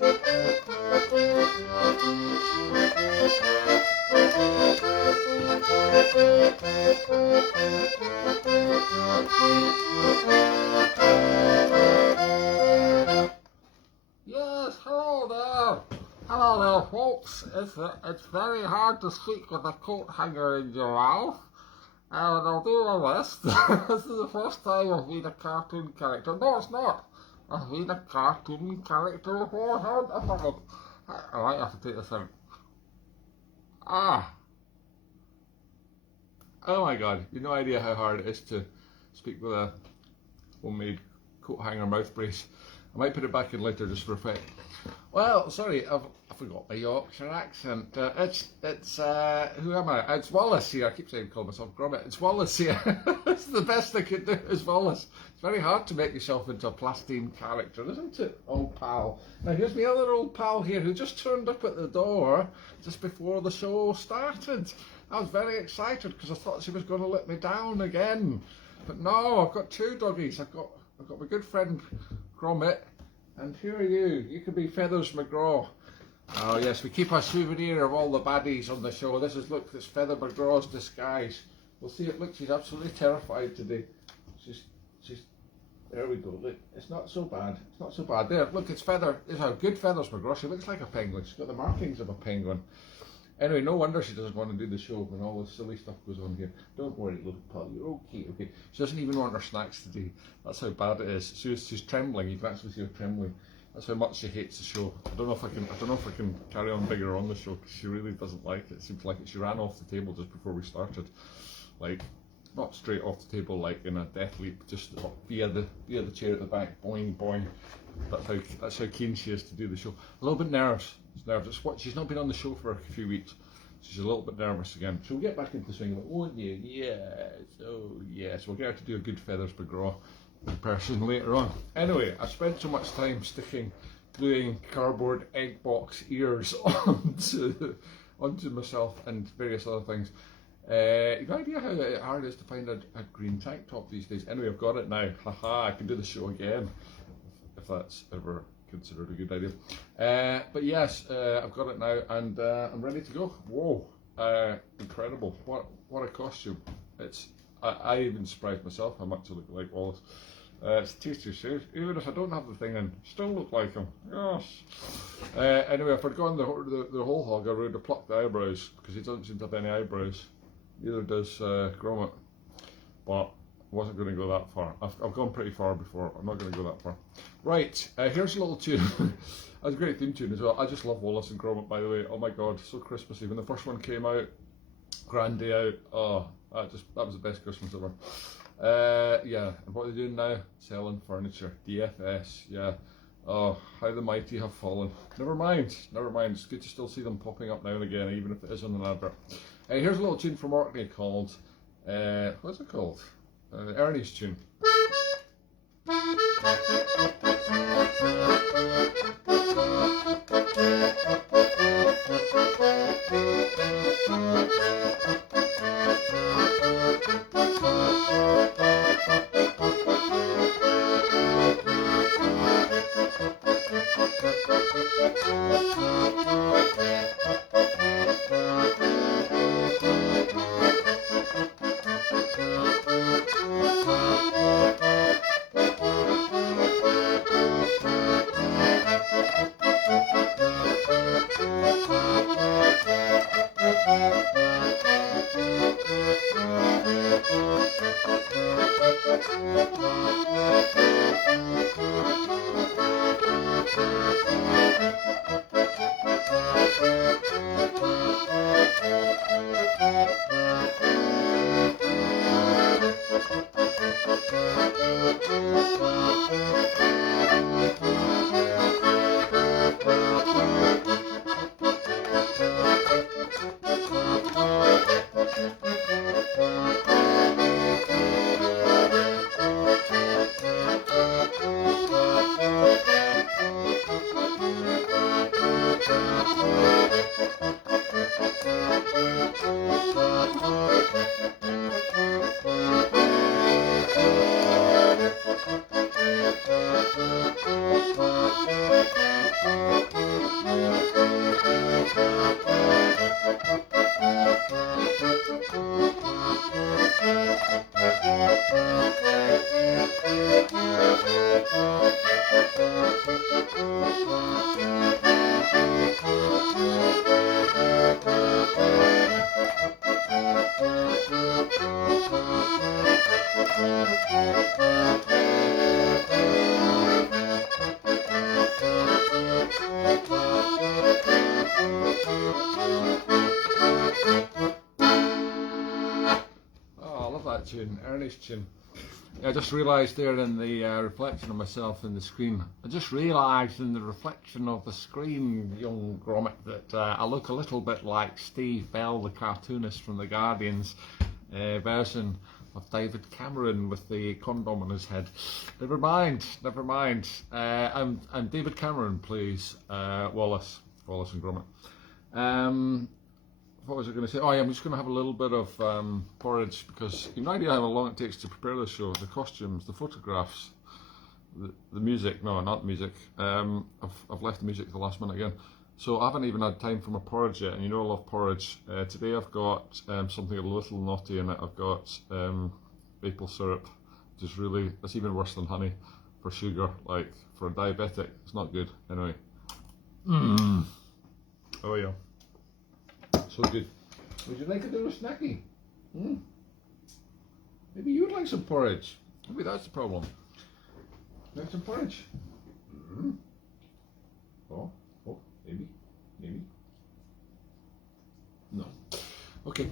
Yes, hello there. Hello there, folks. It's very hard to speak with a coat hanger in your mouth. And I'll do my best. This is the first time I've been a cartoon character. No, it's not. I've been a cartoon character beforehand. I might have to take this out. Ah. Oh my god, you've no idea how hard it is to speak with a homemade coat hanger mouth brace. I might put it back in later just for effect. Well, sorry, I forgot my Yorkshire accent. It's who am I? It's Wallace here. I keep saying call myself Gromit. It's Wallace here. It's the best I could do is Wallace. It's very hard to make yourself into a plasticine character, isn't it, old pal? Now here's my other old pal here who just turned up at the door just before the show started. I was very excited because I thought she was going to let me down again. But no, I've got two doggies. I've got my good friend Gromit, and who are you? You could be Feathers McGraw. Oh yes, we keep a souvenir of all the baddies on the show. This is, look, this Feather McGraw's disguise. We'll see it. Look, she's absolutely terrified today. She's there we go. Look, it's not so bad. It's not so bad. There, look, it's Feather. It's a good Feathers McGraw. She looks like a penguin. She's got the markings of a penguin. Anyway, no wonder she doesn't want to do the show when all this silly stuff goes on here. Don't worry, little pal, you're okay. She doesn't even want her snacks today. That's how bad it is. She's trembling. You can actually see her trembling. That's how much she hates the show. I don't know if I can carry on bigger on the show because she really doesn't like it. It seems like she ran off the table just before we started, like not straight off the table like in a death leap, just via the chair at the back, boing boing. That's how keen she is to do the show. A little bit nervous. She's not been on the show for a few weeks. She's a little bit nervous again. She'll get back into the swing of it, won't you? Yes. Oh yes. We'll get her to do a good Feathers McGraw in person later on. Anyway, I spent so much time gluing cardboard egg box ears onto myself and various other things. You've no idea how hard it is to find a green tank top these days. Anyway, I've got it now. Haha, I can do the show again if that's ever considered a good idea. But yes, I've got it now and I'm ready to go. Whoa, incredible. What a costume. I even surprised myself how much I look like Wallace. It's tasty shit. Even if I don't have the thing in, still look like him. Gosh. Anyway, if I'd gone the whole hog, I would have plucked the eyebrows because he doesn't seem to have any eyebrows. Neither does Gromit. But I wasn't going to go that far. I've gone pretty far before. I'm not going to go that far. Right, here's a little tune. That's a great theme tune as well. I just love Wallace and Gromit, by the way. Oh my god, so Christmassy. When the first one came out, grand day out. Oh, that was the best Christmas ever. Yeah, and what are they doing now? Selling furniture. DFS, yeah. Oh, how the mighty have fallen. Never mind. It's good to still see them popping up now and again, even if it is on an advert. Here's a little tune from Orkney called, what's it called? Ernie's tune. that tune? Ernie's tune. Yeah, I just realised there in the reflection of myself in the screen, I just realised in the reflection of the screen, young Gromit, that I look a little bit like Steve Bell, the cartoonist from the Guardian's version of David Cameron with the condom on his head. Never mind, never mind. I'm David Cameron plays Wallace and Gromit. What was I going to say? Oh yeah, I'm just going to have a little bit of porridge because you've no idea how long it takes to prepare the show, the costumes, the photographs, the music. No, not music. I've left the music at the last minute again. So I haven't even had time for my porridge yet, and you know I love porridge. Today I've got something a little naughty in it. I've got maple syrup, which is really, that's even worse than honey for sugar. Like for a diabetic, it's not good. Anyway. Oh yeah. So good. Would you like a little snacky? Maybe you would like some porridge. Maybe that's the problem. Like some porridge? Oh, maybe. No. Okay.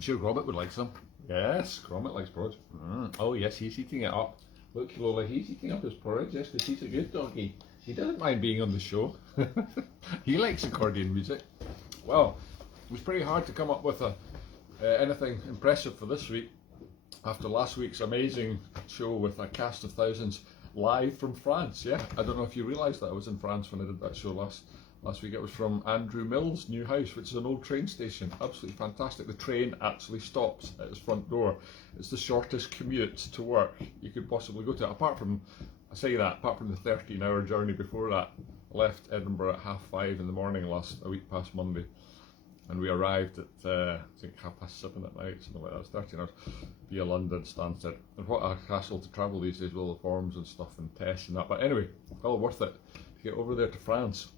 Sure, Gromit would like some. Yes, Gromit likes porridge. Oh yes, he's eating it up. Look, Lola, he's eating up his porridge. Yes, because he's a good doggy. He doesn't mind being on the show. He likes accordion music. Well, it was pretty hard to come up with anything impressive for this week after last week's amazing show with a cast of thousands live from France. Yeah, I don't know if you realised that I was in France when I did that show last week. It was from Andrew Mill's new house, which is an old train station. Absolutely fantastic. The train actually stops at his front door. It's the shortest commute to work you could possibly go to, apart from the 13-hour journey before that. I left Edinburgh at 5:30 in the morning a week past Monday, and we arrived at I think 7:30 at night, something like that. It was 13 hours via London, Stansted. And what a hassle to travel these days with all the forms and stuff and tests and that. But anyway, well worth it to get over there to France.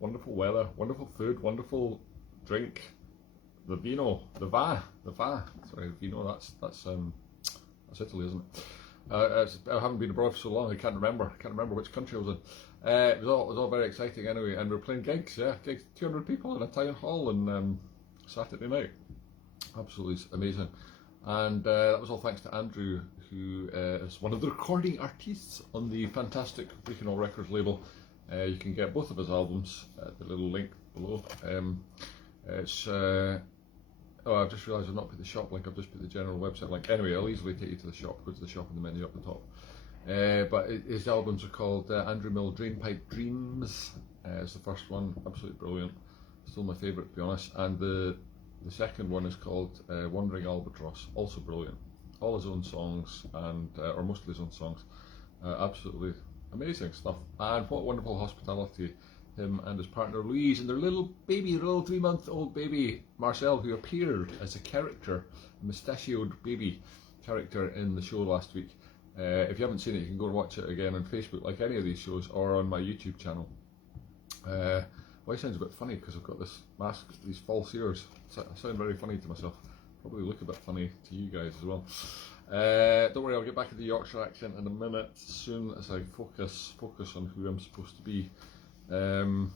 Wonderful weather, wonderful food, wonderful drink. The vino, the va. Sorry, vino. That's Italy, isn't it? I haven't been abroad for so long. I can't remember which country I was in. It was all very exciting anyway, and we were playing gigs. 200 people in a town hall on Saturday night. Absolutely amazing. And that was all thanks to Andrew, who is one of the recording artists on the fantastic Brechin Records label. You can get both of his albums at the little link below. I've just realised I've not put the shop link, I've just put the general website link. Anyway, I'll easily take you to the shop, go to the shop in the menu up the top. But his albums are called Andrew Mill Drainpipe Dreams. It's the first one, absolutely brilliant. Still my favourite, to be honest. And the second one is called Wandering Albatross, also brilliant. All his own songs, and or most of his own songs. Absolutely amazing stuff. And what wonderful hospitality. Him and his partner Louise and their little 3-month-old baby Marcel, who appeared as a character, a mustachioed baby character in the show last week. If you haven't seen it, you can go and watch it again on Facebook, like any of these shows, or on my YouTube channel. Well, it sounds a bit funny because I've got this mask, these false ears. I sound very funny to myself. Probably look a bit funny to you guys as well. Don't worry, I'll get back to the Yorkshire accent in a minute, as soon as I focus on who I'm supposed to be. We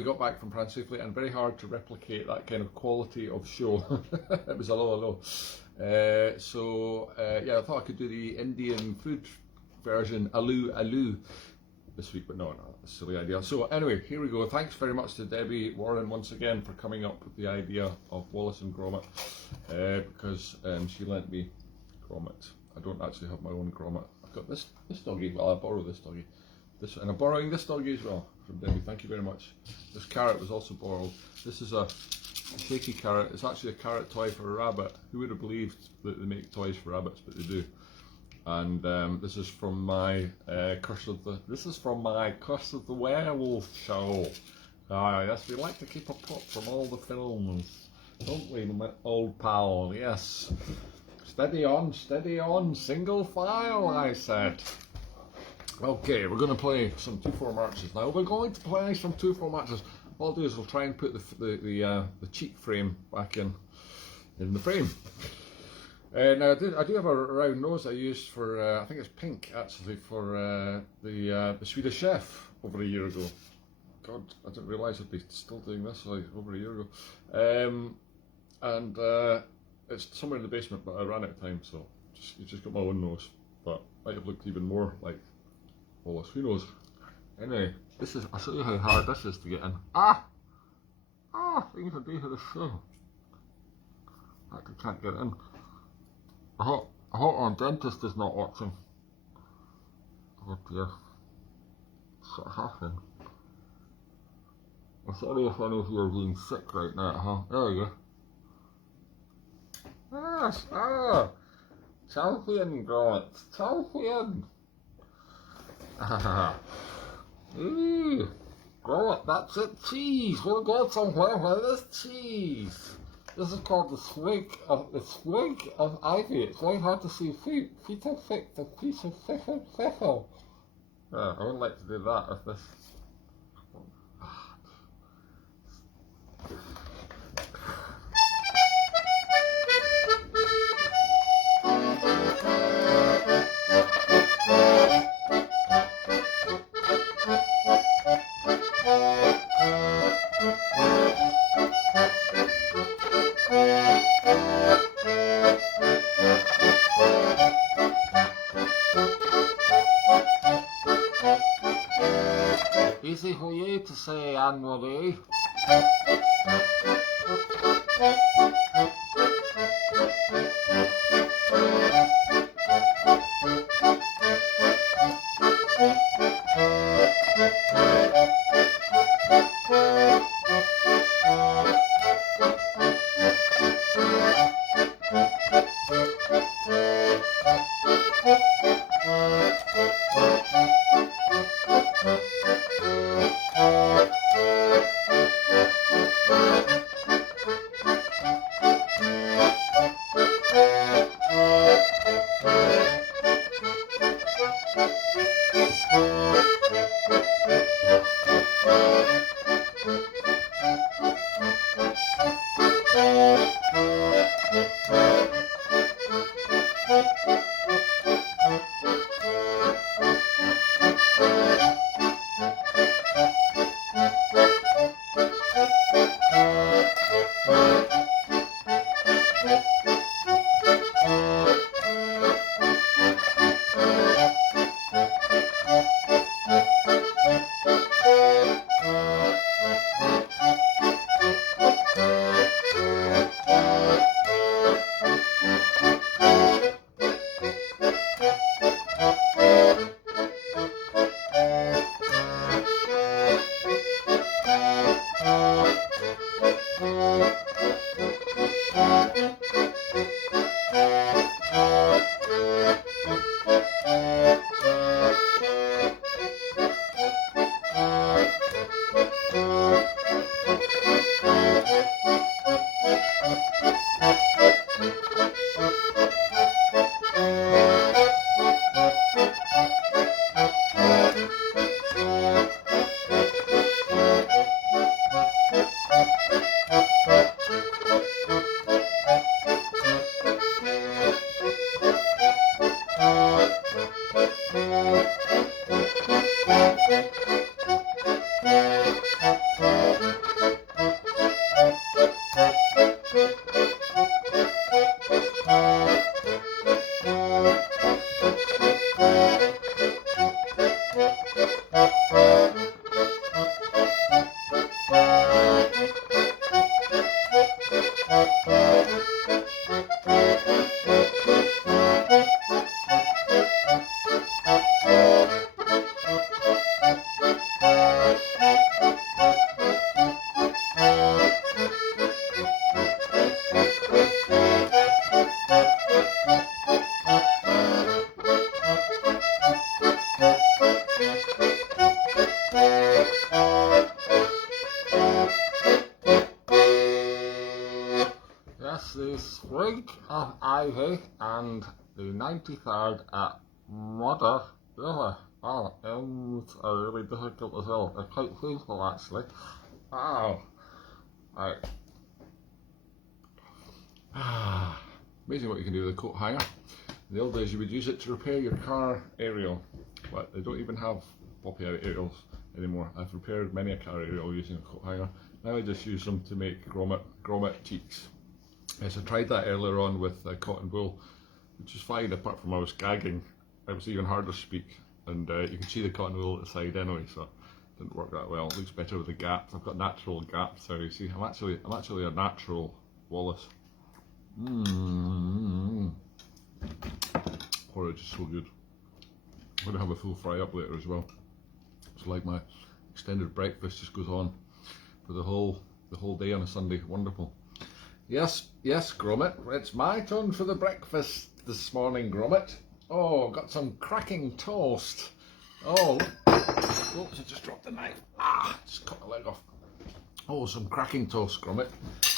we got back from France safely, and very hard to replicate that kind of quality of show. It was hello. I thought I could do the Indian food version, aloo this week, but no, that's a silly idea. So anyway, here we go. Thanks very much to Debbie Warren once again for coming up with the idea of Wallace and Gromit, because she lent me Gromit. I don't actually have my own Gromit. I've got this doggy. Well, I borrow this doggy. And I'm borrowing this doggy as well from Debbie. Thank you very much. This carrot was also borrowed. This is a shaky carrot. It's actually a carrot toy for a rabbit. Who would have believed that they make toys for rabbits, but they do. And this is from my Curse of the Werewolf show. Yes, we like to keep a pop from all the films, don't we, my old pal? Yes. Steady on, single file, I said. Okay, we're going to play some 2/4 marches now. What I'll do is I'll try and put the cheek frame back in the frame. Now I do have a round nose I used for, I think it's pink actually, for the Swedish Chef over a year ago. God, I didn't realise I'd be still doing this like over a year ago. And it's somewhere in the basement, but I ran out of time, so you just got my own nose. But might have looked even more like Wallace, who knows? Anyway, I'll show you how hard this is to get in. Things I do for the show. I can't get in. I hope our dentist is not watching. Oh dear. What's happening? I'm sorry if any of you are being sick right now at home. There we go. Yes, champion Gromit, champion! Gromit, that's it, cheese! We'll go somewhere where there's cheese! This is called the swig of ivy. It's very hard to see feet. Feet are thick, the piece of fickle. I wouldn't like to do that if this. Easy for you to say, Anne-Marie. The Sprig of Ivy and the 93rd at Mother. Really? Oh, M's are really difficult as well. They're quite painful actually. Wow. Right. Amazing what you can do with a coat hanger. In the old days you would use it to repair your car aerial, but they don't even have poppy out aerials anymore. I've repaired many a car aerial using a coat hanger. Now I just use them to make grommet cheeks. Yes, I tried that earlier on with cotton wool, which is fine apart from I was gagging. It was even harder to speak, and you can see the cotton wool at the side anyway, so it didn't work that well. It looks better with the gaps. I've got natural gaps there. You see, I'm actually a natural Wallace. Porridge is so good. I'm going to have a full fry up later as well. It's like my extended breakfast just goes on for the whole day on a Sunday. Wonderful. Yes, Gromit, it's my turn for the breakfast this morning, Gromit. Oh, got some cracking toast. Oh, oops, I just dropped the knife. Just cut my leg off. Oh, some cracking toast, Gromit.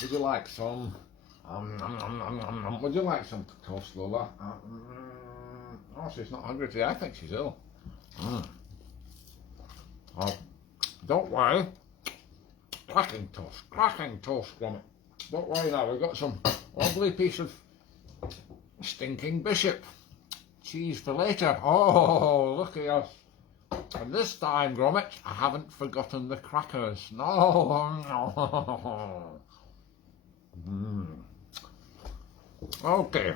Would you like some? Would you like some toast, Lola? Oh, she's not hungry today. I think she's ill. Oh, don't worry. Cracking toast, Gromit. Don't worry now, we've got some lovely piece of stinking bishop. Cheese for later. Oh, look at us. And this time, Gromit, I haven't forgotten the crackers. No. Okay.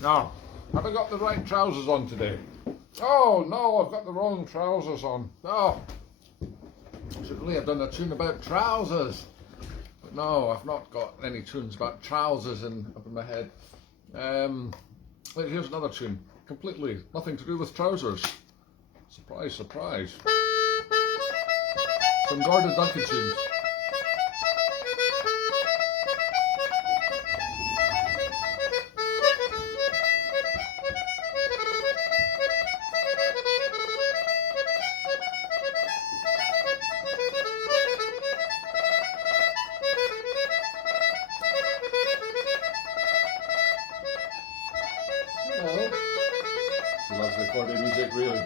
Now, have I got the right trousers on today? Oh, no, I've got the wrong trousers on. Oh. I should really have done a tune about trousers. But no, I've not got any tunes about trousers up in my head. Here's another tune. Completely nothing to do with trousers. Surprise, surprise. Some Gordon Duncan tunes. Hello. She loves recording music, really.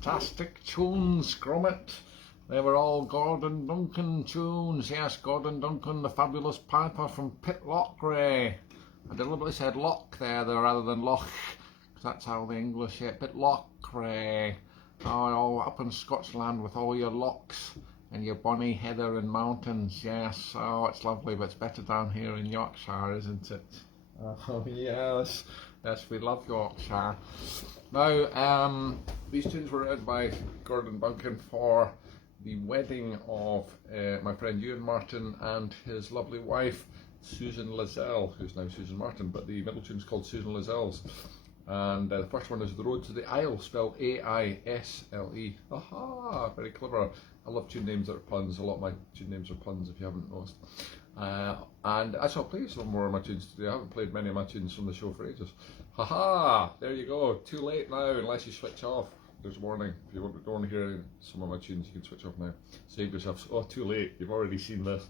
fantastic tunes, Gromit. They were all Gordon Duncan tunes. Yes, Gordon Duncan, the fabulous piper from Pitlochray. I deliberately said lock there rather than loch, because that's how the English say it. Pitlochray. Oh, up in Scotland with all your lochs and your bonny heather and mountains. Yes, oh, it's lovely, but it's better down here in Yorkshire, isn't it? Oh, yes. Yes, we love Yorkshire. Now, these tunes were written by Gordon Duncan for the wedding of my friend Ewan Martin and his lovely wife Susan Lizelle, who's now Susan Martin, but the middle tune's called Susan Lizelle's. And the first one is The Road to the Isle, spelled A-I-S-L-E. Aha, very clever. I love tune names that are puns. A lot of my tune names are puns, if you haven't noticed. And I shall play some more of my tunes today. I haven't played many of my tunes from the show for ages. Haha, there you go. Too late now, unless you switch off. There's a warning. If you don't want to hear some of my tunes, you can switch off now. Save yourself. Oh, too late. You've already seen this.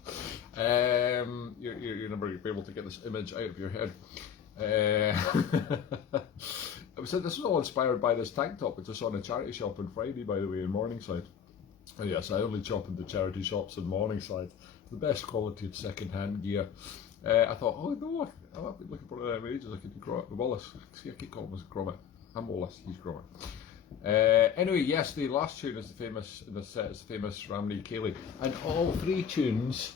You're never be able to get this image out of your head. This was all inspired by this tank top which I saw in a charity shop on Friday, by the way, in Morningside. And yes, I only shop in the charity shops in Morningside. The best quality of second-hand gear. I thought, oh no, I've been looking for one of them ages. I could do Wallace. See, I keep calling him Gromit. I'm Wallace, he's Gromit. Anyway, yes, the last tune is the famous in the set is the famous Ramney Cayley, and all three tunes.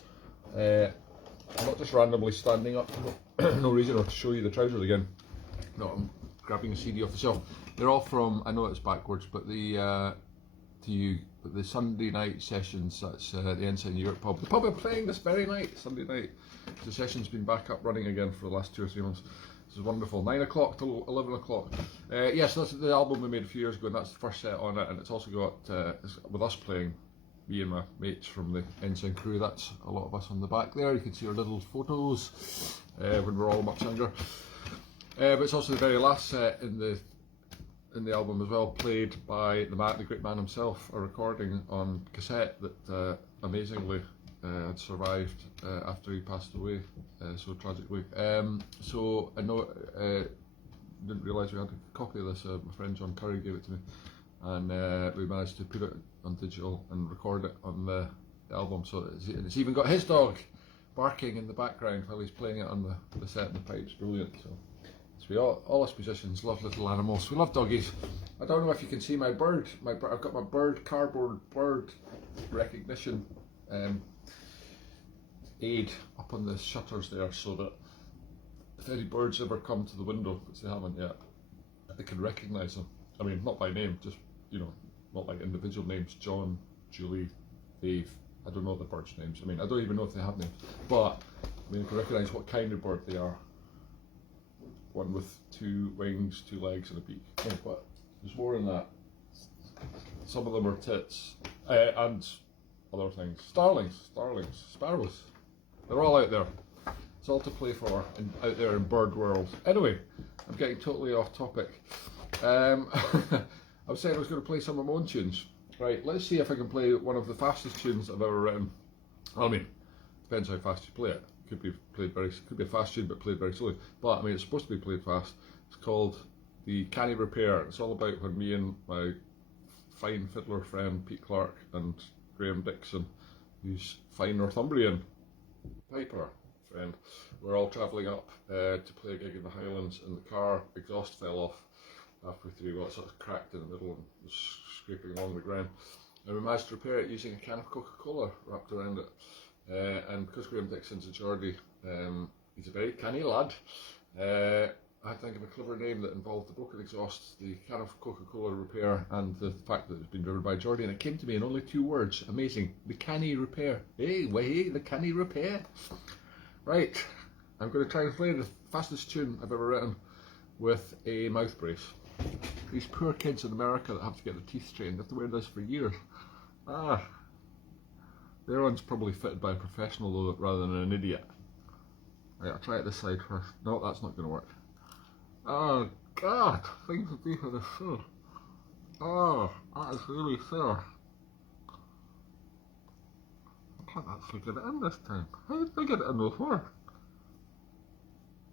I'm not just randomly standing up for no reason or to show you the trousers again. No, I'm grabbing a CD off the shelf. They're all from, I know it's backwards, but the Sunday night sessions. That's the Ensign Europe pub. The pub are playing this very night, Sunday night. The session's been back up running again for the last 2 or 3 months. This is wonderful. 9 o'clock till 11 o'clock. Yes, that's the album we made a few years ago, and that's the first set on it. And it's also got, with us playing, me and my mates from the Ensign crew. That's a lot of us on the back there. You can see our little photos when we're all much younger. But it's also the very last set in the album as well, played by the great man himself, a recording on cassette that amazingly had survived after he passed away so tragically. So I know, didn't realise we had a copy of this. My friend John Curry gave it to me, and we managed to put it on digital and record it on the album. So it's even got his dog barking in the background while he's playing it on the set and the pipes. Brilliant. So we all us musicians love little animals. We love doggies. I don't know if you can see my bird. I've got my cardboard bird recognition aid up on the shutters there, so that if any birds ever come to the window, which they haven't yet, they can recognise them. I mean, not by name, just, you know, not like individual names. John, Julie, Dave. I don't know the birds' names. I mean, I don't even know if they have names, but I mean, you can recognise what kind of bird they are. One with 2 wings, 2 legs and a beak. Oh, but there's more than that. Some of them are tits and other things. Starlings, sparrows. They're all out there. It's all to play for out there in bird world. Anyway, I'm getting totally off topic. I was saying I was going to play some of my own tunes. Right, let's see if I can play one of the fastest tunes I've ever written. I mean, depends how fast you play it. Could be a fast tune but played very slowly. But I mean, it's supposed to be played fast. It's called the Canny Repair. It's all about when me and my fine fiddler friend Pete Clark and Graham Dixon, who's fine Northumbrian piper friend, we're all travelling up to play a gig in the Highlands, and the car exhaust fell off halfway through. Well, it sort of cracked in the middle and was scraping along the ground. And we managed to repair it using a can of Coca-Cola wrapped around it. And because Graham Dixon's a Geordie, he's a very canny lad. I had to think of a clever name that involved the broken exhaust, the can of Coca-Cola repair, and the fact that it's been driven by a Geordie, and it came to me in only 2 words. Amazing. The Canny Repair. Hey, the Canny Repair. Right, I'm going to try and play the fastest tune I've ever written with a mouth brace. These poor kids in America that have to get their teeth straightened, they have to wear this for years. Their one's probably fitted by a professional though, rather than an idiot. Right, I'll try it this side first. No, that's not going to work. Oh God, things would be for the show. Oh, that is really sore. I can't actually get it in this time. How did I get it in before?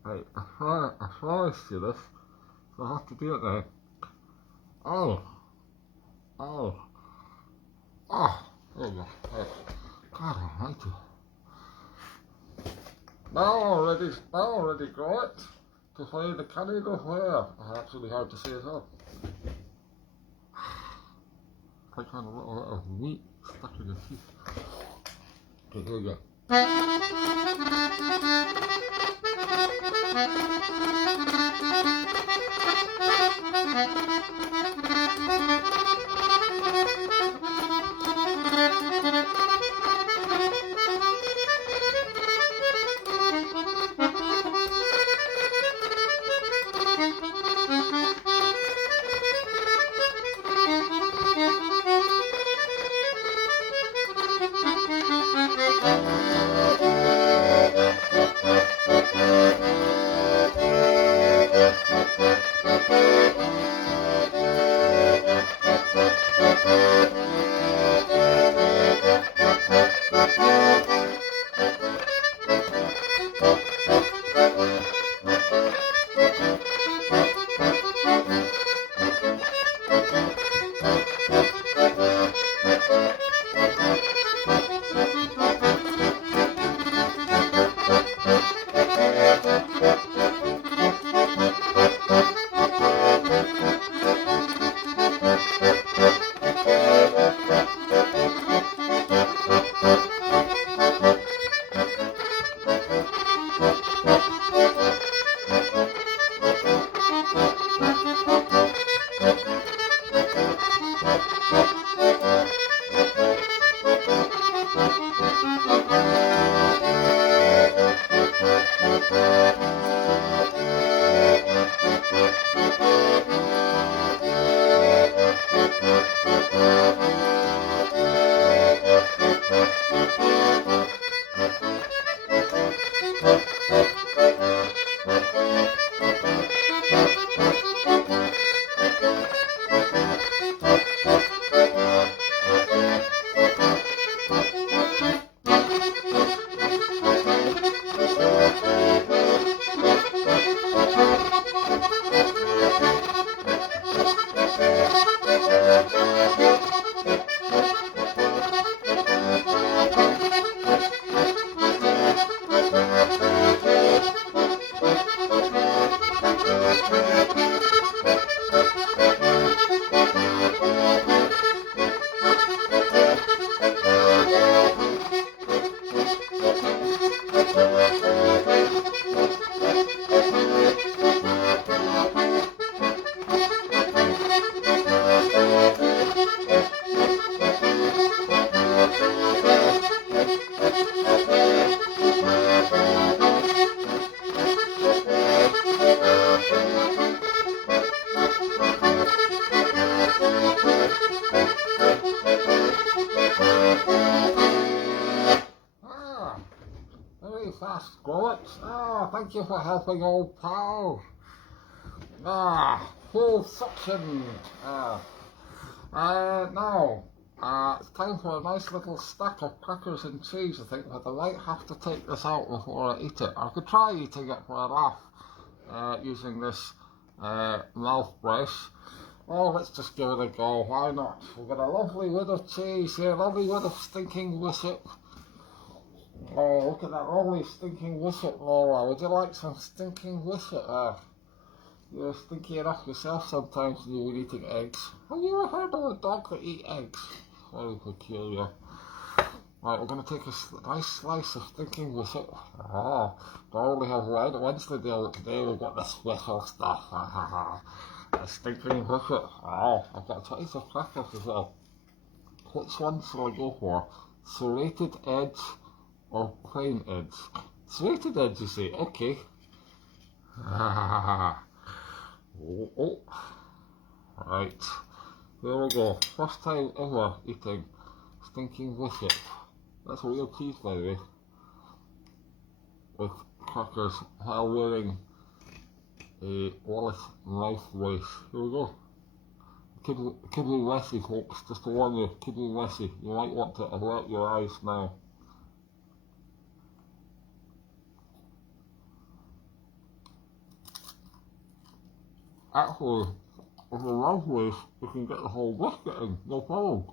Right, I saw I see this, so I have to do it now. Oh, Oh. Oh. There you go. Right. God almighty. Now already got it. To play the Canny Repair. That's really hard to say as well. Like on a little bit of meat stuck in your teeth. Okay, here we go. Very fast, Gromit. Thank you for helping, old pal. Full suction. Now, it's time for a nice little stack of crackers and cheese, I think, but I might have to take this out before I eat it. I could try eating it for a laugh, using this mouth brush. Oh, let's just give it a go, why not? We've got a lovely bit of cheese here, lovely bit of stinking wisset. Oh, look at that lovely stinking wisset, Laura. Would you like some stinking wisset? You're stinky enough yourself sometimes when you're eating eggs. Have you ever heard of a dog that eats eggs? Very peculiar. Right, we're going to take a nice slice of stinking wisset. Don't only have Wednesday today, we've got the special stuff. The stinking wisset. I've got a choice of crackers as well. Which one shall I go for? Serrated edge or plain edge? Serrated edge, you say? Okay. Right, there we go. First time ever eating stinking wisset. That's a real cheese, by the way. With crackers while wearing a Wallace mouth brace. Here we go. Could be messy, folks. Just to warn you, could be messy. You might want to avert your eyes now. Actually, With a round waist, we can get the whole basket in, no problem.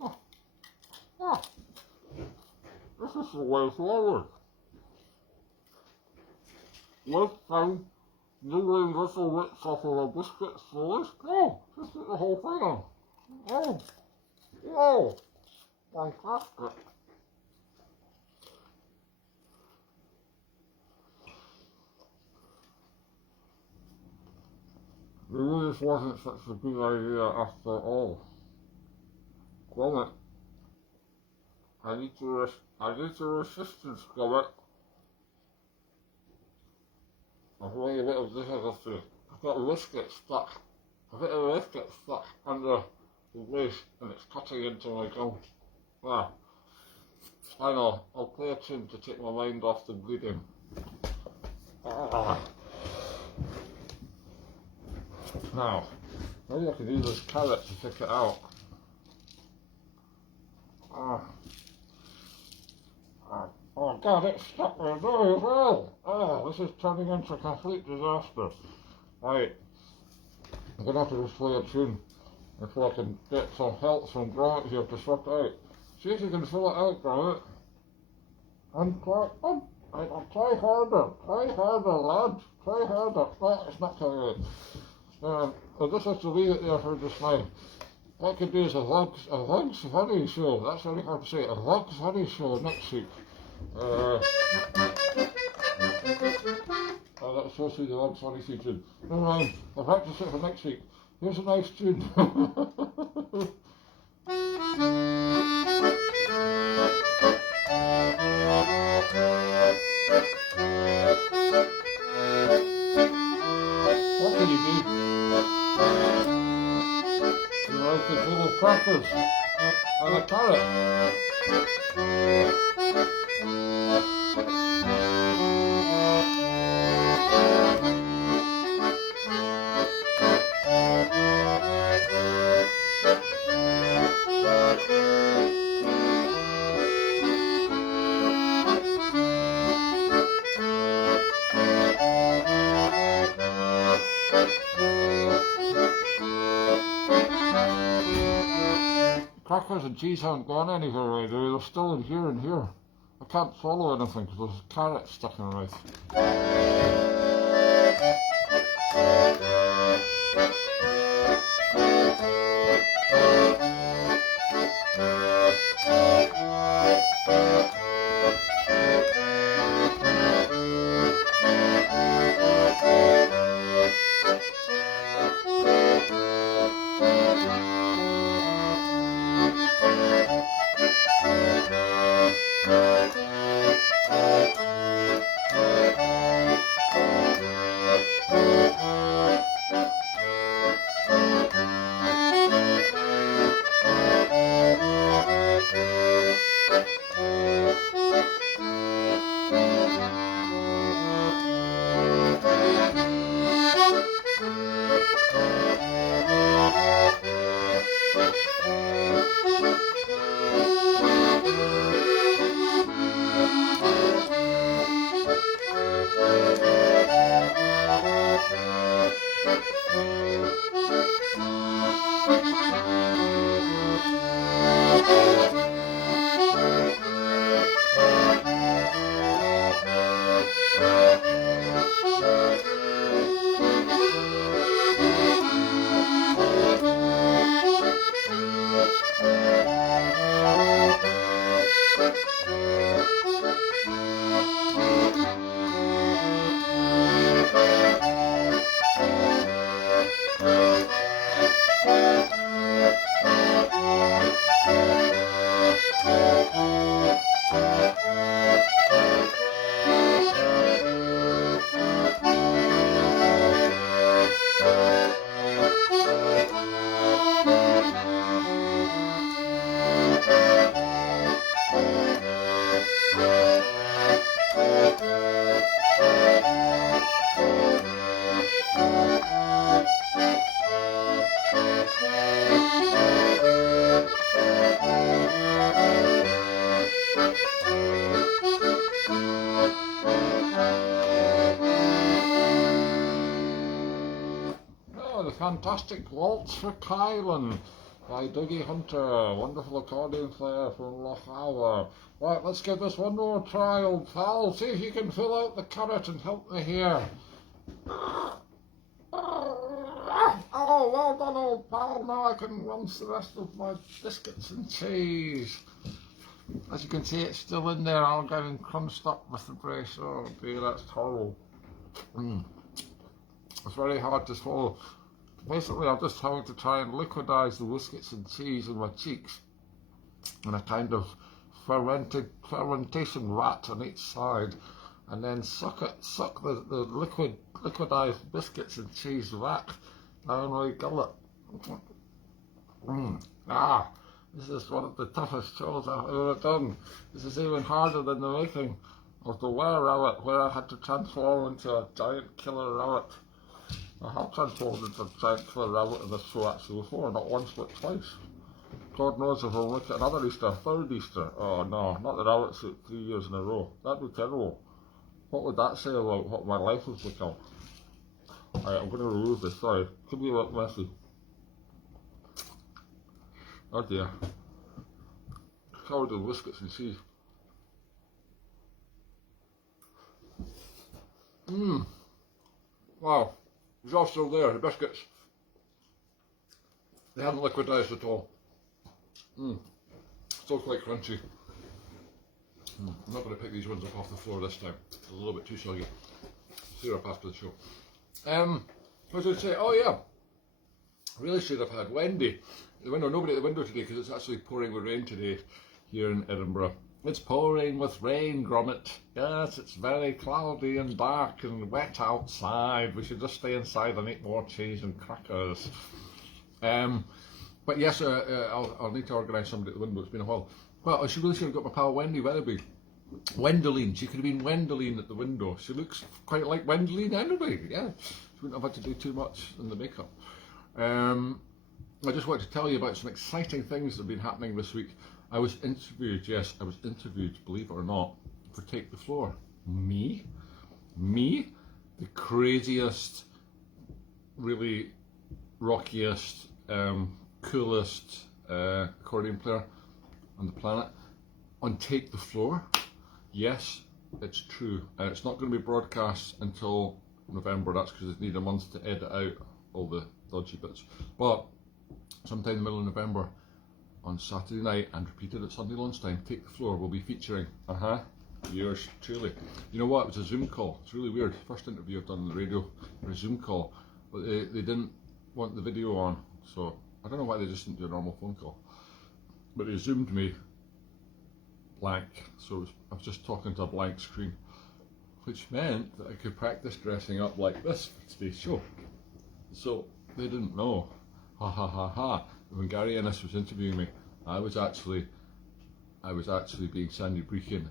Oh, oh, this is the way forward. Lift down, nibbling little bits off of a biscuit slowly. Oh, just get the whole thing on. Oh, whoa, fantastic. Maybe this wasn't such a good idea after all. Gromit, I need to resistance, Gromit. I've made a bit of difficulty. I've got a biscuit stuck. A bit of a biscuit stuck under the base and it's cutting into my gum. Well, I know, I'll play a tune to take my mind off the bleeding. Now, maybe I can use this carrot to pick it out. Oh God, it's stuck there very well. Oh, this is turning into a complete disaster. Right, I'm going to have to just play a tune before I can get some help from Gromit here to sort it out. See if you can fill it out, Gromit. And try harder, lad. Try harder. No, it's not coming out. I'll just have to leave it there for just now. What I could do is a Vlogs Funny Show. That's very hard to say. A Vlogs Funny Show next week. That's supposed to be the Vlogs Funny tune. Never mind. I'll practice it for next week. Here's a nice tune. What can you do? You like the little crackers and a carrot. Crackers and cheese haven't gone anywhere right now, they're still in here and here. I can't swallow anything because there's carrots stuck in my mouth. fantastic waltz for Kylan by Dougie Hunter, wonderful accordion player from Loch Alva. Right, let's give this one more try, old pal. See if you can fill out the carrot and help me here. Oh, well done, old pal. Now I can rinse the rest of my biscuits and cheese. As you can see, it's still in there, all getting crunched up with the brace. Oh dear, that's horrible. It's very hard to swallow. Basically, I'm just having to try and liquidize the biscuits and cheese in my cheeks in a kind of fermentation vat on each side, and then suck the liquidized biscuits and cheese vat down my gullet. This is one of the toughest shows I've ever done. This is even harder than the making of the were rabbit, where I had to transform into a giant killer rabbit. I have transformed into a giant killer rabbit in this show actually before, not once but twice. God knows if I'll make it another Easter, third Easter. Oh no, not the rabbit suit 3 years in a row. That'd be terrible. What would that say about what my life has become? Alright, I'm going to remove this, sorry. Could be a bit messy. Oh dear. Covered with biscuits and cheese. Wow. It's all still there, the biscuits. They haven't liquidized at all. Still quite crunchy. I'm not going to pick these ones up off the floor this time. It's a little bit too soggy. Syrup after the show. What did I say? Oh yeah. I really should have had Wendy. The window, nobody at the window today because it's actually pouring with rain today here in Edinburgh. It's pouring with rain, Gromit. Yes, it's very cloudy and dark and wet outside. We should just stay inside and eat more cheese and crackers. But yes, I'll need to organise somebody at the window. It's been a while. Well, I should have got my pal Wendy Weatherby. Wendoline. She could have been Wendoline at the window. She looks quite like Wendoline anyway. Yeah, she wouldn't have had to do too much in the makeup. I just wanted to tell you about some exciting things that have been happening this week. I was interviewed, yes, I was interviewed, believe it or not, for Take the Floor. Me, the craziest, really rockiest, coolest accordion player on the planet, on Take the Floor. Yes, it's true, and it's not going to be broadcast until November. That's because they need a month to edit out all the dodgy bits. But sometime in the middle of November, on Saturday night and repeated at Sunday lunchtime, Take the Floor will be featuring yours truly. You know what? It was a Zoom call. It's really weird. First interview I've done on the radio, a Zoom call, but they didn't want the video on, so I don't know why they just didn't do a normal phone call. But they Zoomed me blank, so I was just talking to a blank screen, which meant that I could practice dressing up like this for today's show. So they didn't know. Ha ha ha ha. When Gary Ennis was interviewing me, I was actually being Sandy Brechin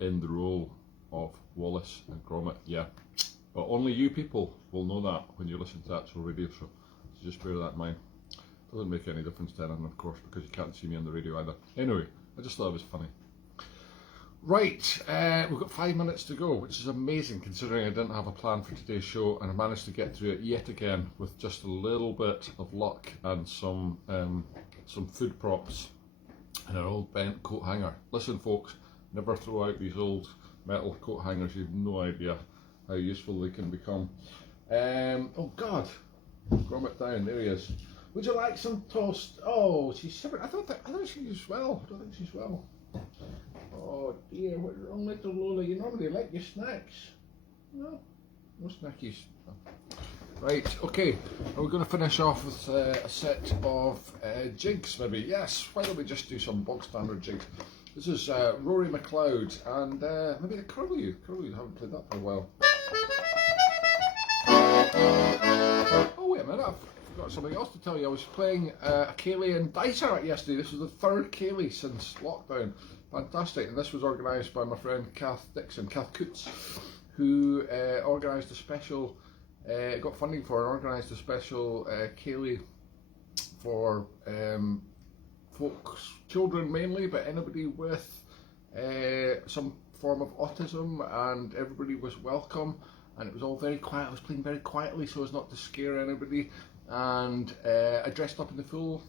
in the role of Wallace and Gromit. Yeah, but only you people will know that when you listen to the actual radio show. So just bear that in mind. Doesn't make any difference to anyone, of course, because you can't see me on the radio either. Anyway, I just thought it was funny. Right, we've got 5 minutes to go, which is amazing considering I didn't have a plan for today's show, and I managed to get through it yet again with just a little bit of luck and some food props and an old bent coat hanger. Listen folks, never throw out these old metal coat hangers. You've no idea how useful they can become. Oh God, Gromit down, there he is. Would you like some toast? Oh, she's shivering. I thought she's well. I don't think she's well. Oh dear, what's wrong, little Lola? You normally like your snacks. No snackies. Right, okay, we're going to finish off with a set of jigs maybe. Yes, why don't we just do some bog standard jigs. This is Rory McLeod and maybe the Curlew. Curlew, haven't played that for a while. Oh wait a minute, I've got something else to tell you. I was playing a Ceilidh and Dicer yesterday. This was the third Ceilidh since lockdown. Fantastic, and this was organised by my friend Kath Coots, who organised a special, got funding for and organised a special Ceilidh for folks, children mainly, but anybody with some form of autism, and everybody was welcome, and it was all very quiet. I was playing very quietly so as not to scare anybody, and I dressed up in the full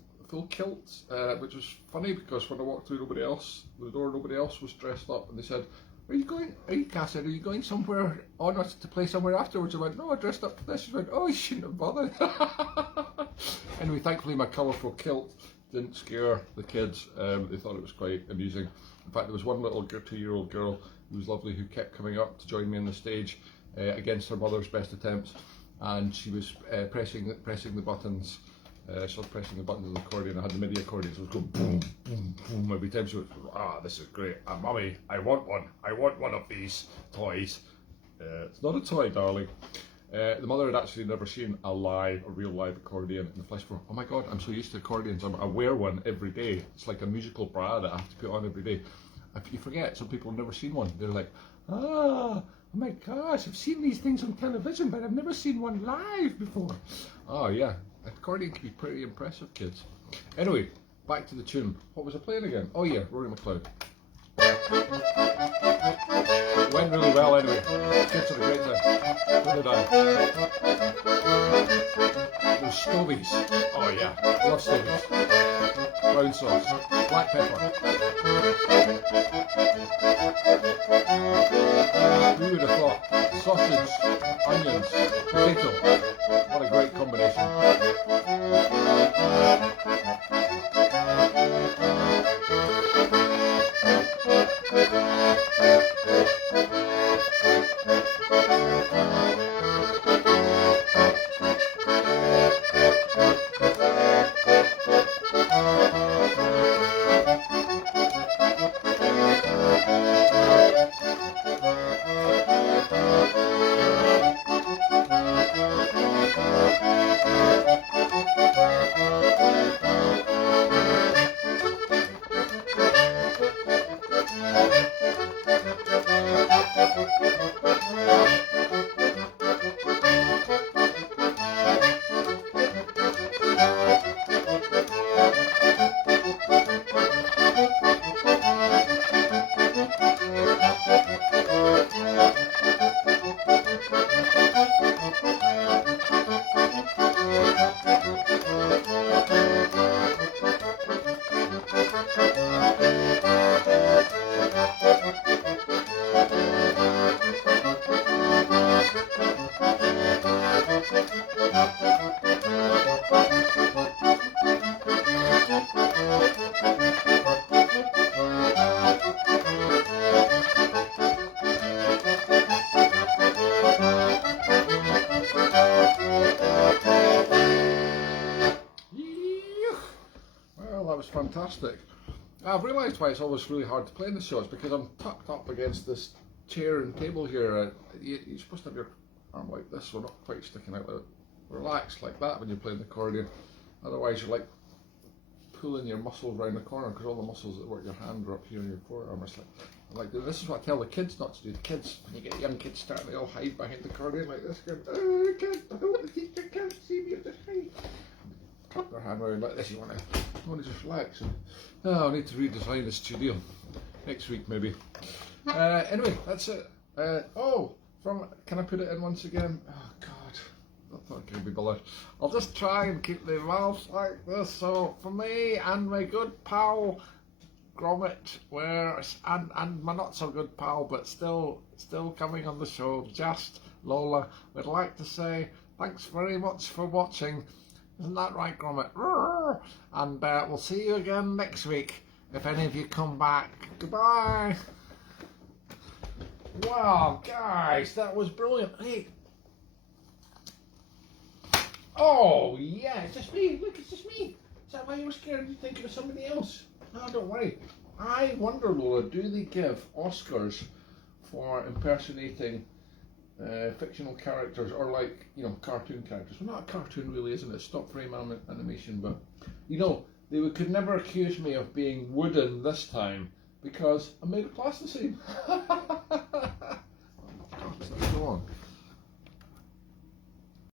kilt, which was funny because when I walked through the door, nobody else was dressed up, and they said, Cass said, are you going somewhere on us to play somewhere afterwards? I went, no, I dressed up for this. She went, oh, you shouldn't have bothered. Anyway, thankfully my colourful kilt didn't scare the kids. They thought it was quite amusing. In fact, there was one little 2-year-old girl who was lovely who kept coming up to join me on the stage against her mother's best attempts, and she was pressing the buttons. She was pressing the buttons of the accordion. I had the MIDI accordion, so it was going boom, boom, boom every time. She was, this is great. Mummy, I want one of these toys. It's not a toy, darling. The mother had actually never seen a real live accordion in the flesh before. Oh my God, I'm so used to accordions. I wear one every day. It's like a musical bra that I have to put on every day. You forget, some people have never seen one. They're like, oh my gosh, I've seen these things on television, but I've never seen one live before. Oh yeah, accordion can be pretty impressive, kids. Anyway, back to the tune. What was I playing again? Oh yeah, Rory McLeod. It went really well anyway. Kids had a great time. So did I. Those stovies. Oh yeah, love stovies. Brown sauce, black pepper. Who would have thought? Sausage, onions, potato. What a great combination. Fantastic. I've realised why it's always really hard to play in the show. It's because I'm tucked up against this chair and table here. You're supposed to have your arm like this, so not quite sticking out, relaxed like that when you're playing the accordion. Otherwise you're like pulling your muscles around the corner, because all the muscles that work your hand are up here in your forearm. It's like this is what I tell the kids not to do. The kids, when you get young kids starting, they all hide behind the accordion like this, going, oh, I don't want the teacher can't see me, just hide. Clap their hand around like this. You want to just relax. Oh, I need to redesign the studio next week maybe. Anyway, that's it. Can I put it in once again? Oh God, I thought I could be bothered. I'll just try and keep the mouth like this. So for me and my good pal Gromit, and my not so good pal, but still coming on the show, just Lola, would like to say thanks very much for watching. Isn't that right, Gromit? And we'll see you again next week, if any of you come back. Goodbye. Wow, guys, that was brilliant. Hey. Oh, yeah, it's just me. Look, it's just me. Is that why you were scared? You think it was somebody else? No, don't worry. I wonder, Lola, do they give Oscars for impersonating fictional characters, or like, cartoon characters? Well, not a cartoon really, isn't it? Stop frame animation, but they could never accuse me of being wooden this time, because I made of plasticine. Oh, God, let's go on.